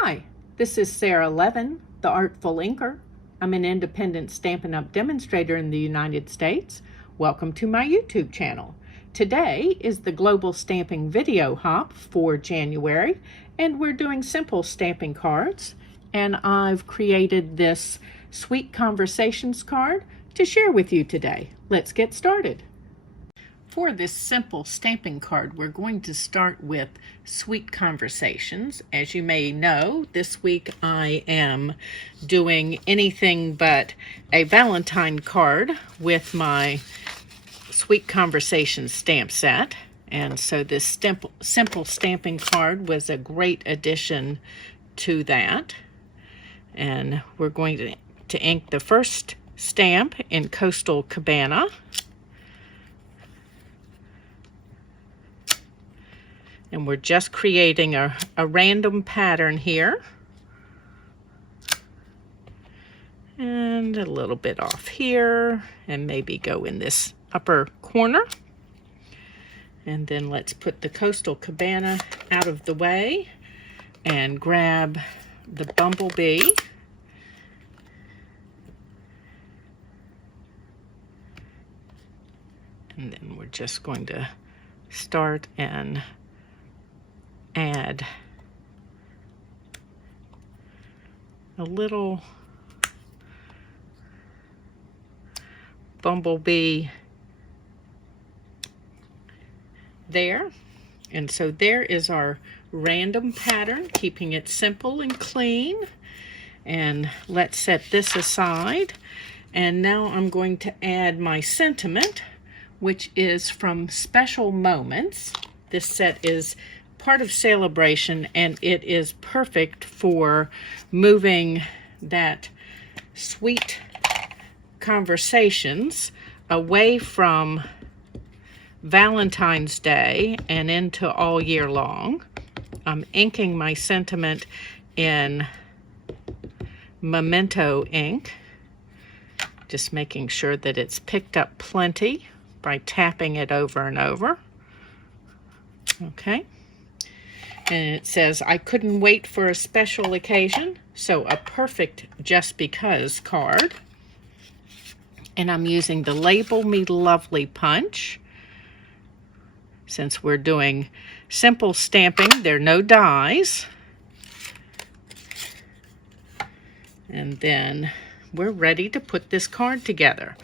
Hi, this is Sara Levin, the Artful Inker. I'm an independent Stampin' Up! Demonstrator in the United States. Welcome to my YouTube channel. Today is the Global Stampin Video Hop for January, and we're doing simple stamping cards. And I've created this Sweet Conversations card to share with you today. Let's get started. For this simple stamping card, we're going to start with Sweet Conversations. As you may know, this week I am doing anything but a Valentine card with my Sweet Conversations stamp set. And so this simple stamping card was a great addition to that. And we're going to ink the first stamp in Coastal Cabana. And we're just creating a random pattern here. And a little bit off here, and maybe go in this upper corner. And then let's put the Coastal Cabana out of the way and grab the bumblebee. And then we're just going to start and add a little bumblebee there. And so there is our random pattern, keeping it simple and clean. And let's set this aside. And now I'm going to add my sentiment, which is from Special Moments. This set is part of Celebration, and it is perfect for moving that Sweet Conversations away from Valentine's Day and into all year long. I'm inking my sentiment in Memento ink, just making sure that it's picked up plenty by tapping it over and over. Okay. And it says, I couldn't wait for a special occasion, so a perfect just because card. And I'm using the Label Me Lovely punch. Since we're doing simple stamping, there are no dies. And then we're ready to put this card together.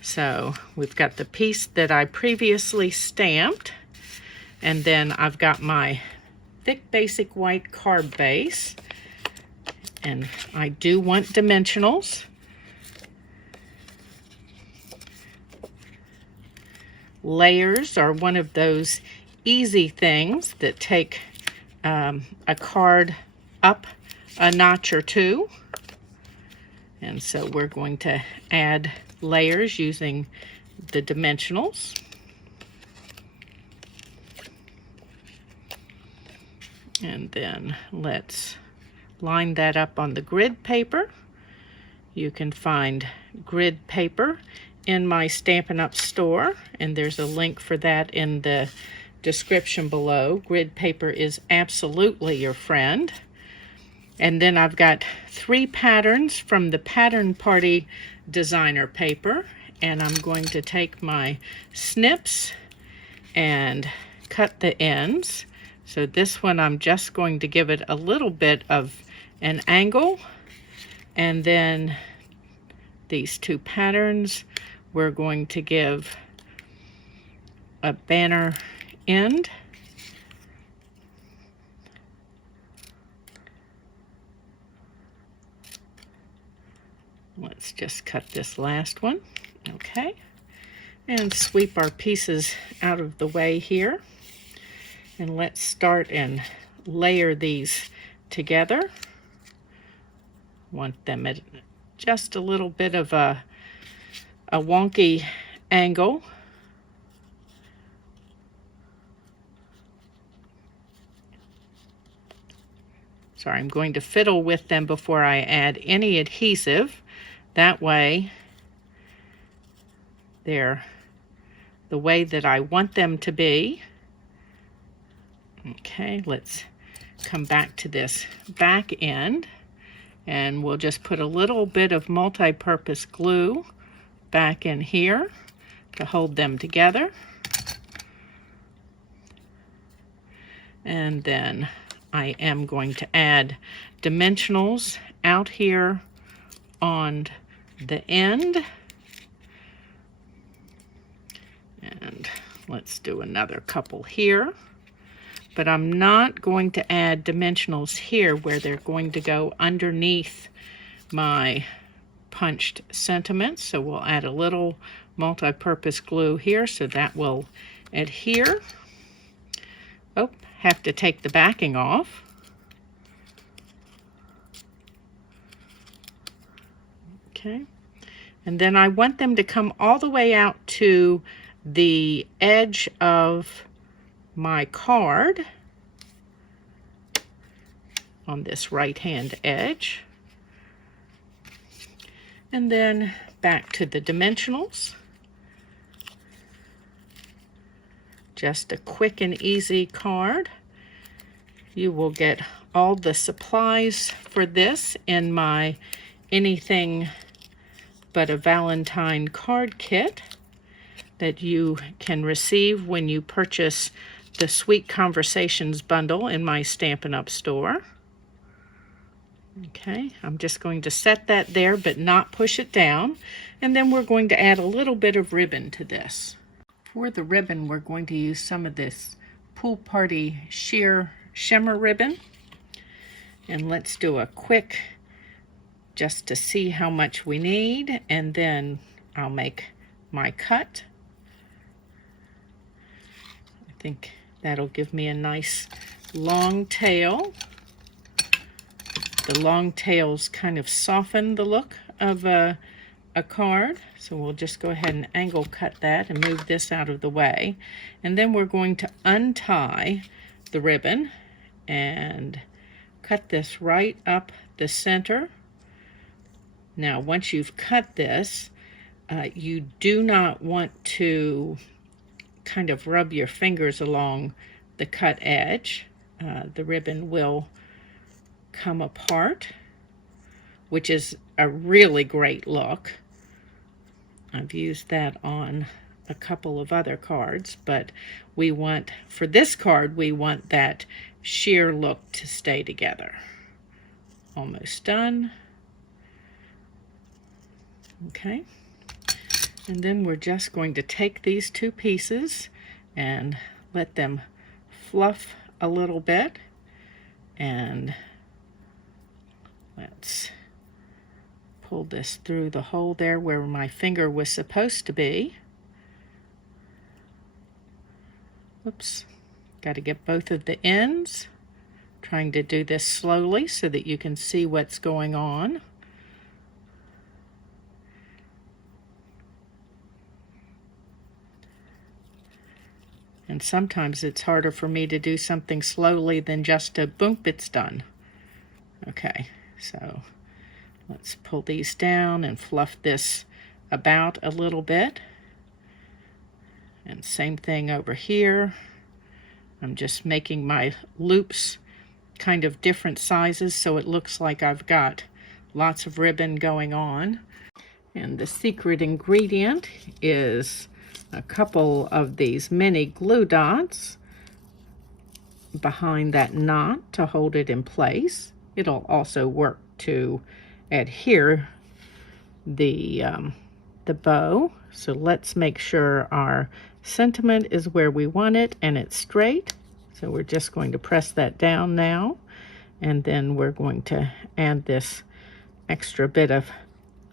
So we've got the piece that I previously stamped, and then I've got my thick basic white card base, and I do want dimensionals. Layers are one of those easy things that take a card up a notch or two, and so we're going to add layers using the dimensionals. And then let's line that up on the grid paper. You can find grid paper in my Stampin' Up! Store, and there's a link for that in the description below. Grid paper is absolutely your friend. And then I've got 3 patterns from the Pattern Party designer paper, and I'm going to take my snips and cut the ends. So this one, I'm just going to give it a little bit of an angle. And then these 2 patterns, we're going to give a banner end. Let's just cut this last one. Okay. And sweep our pieces out of the way here. And let's start and layer these together. Want them at just a little bit of a wonky angle. Sorry, I'm going to fiddle with them before I add any adhesive. That way, they're the way that I want them to be. Okay, let's come back to this back end, and we'll just put a little bit of multi-purpose glue back in here to hold them together. And then I am going to add dimensionals out here on the end. And let's do another couple here. But I'm not going to add dimensionals here where they're going to go underneath my punched sentiments. So we'll add a little multi-purpose glue here so that will adhere. Oh, have to take the backing off. Okay. And then I want them to come all the way out to the edge of my card on this right hand edge. And then back to the dimensionals. Just a quick and easy card. You will get all the supplies for this in my Anything But a Valentine card kit that you can receive when you purchase the Sweet Conversations bundle in my Stampin' Up store. Okay, I'm just going to set that there but not push it down. And then we're going to add a little bit of ribbon to this. For the ribbon, we're going to use some of this Pool Party Sheer Shimmer ribbon. And let's do a quick, just to see how much we need, and then I'll make my cut. I think that'll give me a nice long tail. The long tails kind of soften the look of a card, so we'll just go ahead and angle cut that and move this out of the way. And then we're going to untie the ribbon and cut this right up the center. Now, once you've cut this, you do not want to kind of rub your fingers along the cut edge. The ribbon will come apart, which is a really great look. I've used that on a couple of other cards, but we want, for this card, we want that sheer look to stay together. Almost done. Okay. And then we're just going to take these two pieces and let them fluff a little bit. And let's pull this through the hole there where my finger was supposed to be. Oops. Got to get both of the ends. Trying to do this slowly so that you can see what's going on. And sometimes it's harder for me to do something slowly than just to boom, it's done. Okay, so let's pull these down and fluff this about a little bit. And same thing over here. I'm just making my loops kind of different sizes so it looks like I've got lots of ribbon going on. And the secret ingredient is a couple of these mini glue dots behind that knot to hold it in place. It'll also work to adhere the bow. So let's make sure our sentiment is where we want it and it's straight. So we're just going to press that down now, and then we're going to add this extra bit of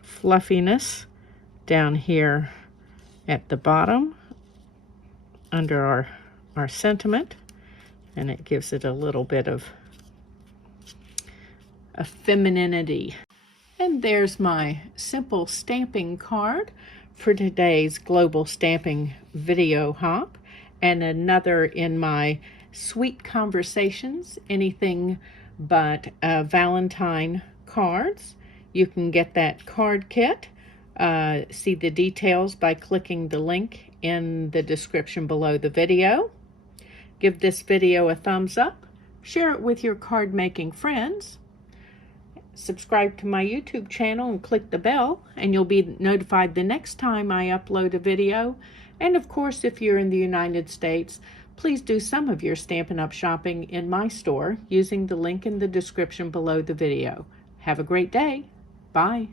fluffiness down here at the bottom under our sentiment, and it gives it a little bit of a femininity. And there's my simple stamping card for today's Global Stamping Video Hop, and another in my Sweet Conversations Anything But Valentine cards. You can get that card kit. See the details by clicking the link in the description below the video. Give this video a thumbs up, share it with your card-making friends, subscribe to my YouTube channel and click the bell, and you'll be notified the next time I upload a video. And of course, if you're in the United States, please do some of your Stampin' Up! Shopping in my store using the link in the description below the video. Have a great day. Bye.